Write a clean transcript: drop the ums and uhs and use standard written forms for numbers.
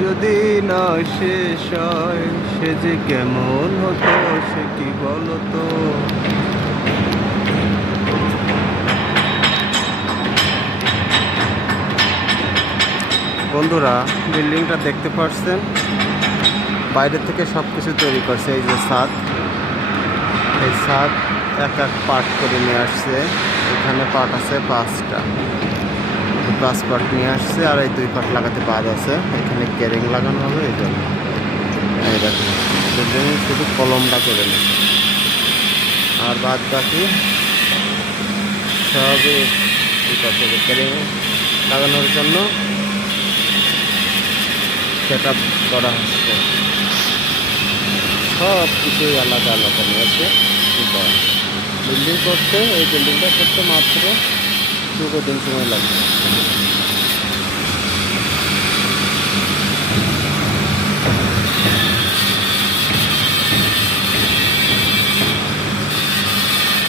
যদি না শেষ হয় সে যে কেমন হতো সে কি বলতো। বন্ধুরা, বিল্ডিংটা দেখতে পাচ্ছেন, বাইরে থেকে সব কিছু তৈরি করছে। এই যে ছাদ, এই ছাদ এক এক পার্ট করে নিয়ে আসছে। এখানে পার্ট আছে 5টা, 5 পার্ট নিয়ে আসছে। আর এই 2 পার্ট লাগাতে বাদ আছে, এখানে কেরিং লাগানো হবে। এই জন্য এই দেখুন, বিল্ডিং শুধু কলমটা করে নিচ্ছে, আর বাদ বাকি সবই কেরিং লাগানোর জন্য সেট আপ করা হচ্ছে। সব কিছুই আলাদা আলাদা নিয়েছে। বিল্ডিং করতে, এই বিল্ডিংটা করতে মাত্র 2 দিন সময় লাগবে।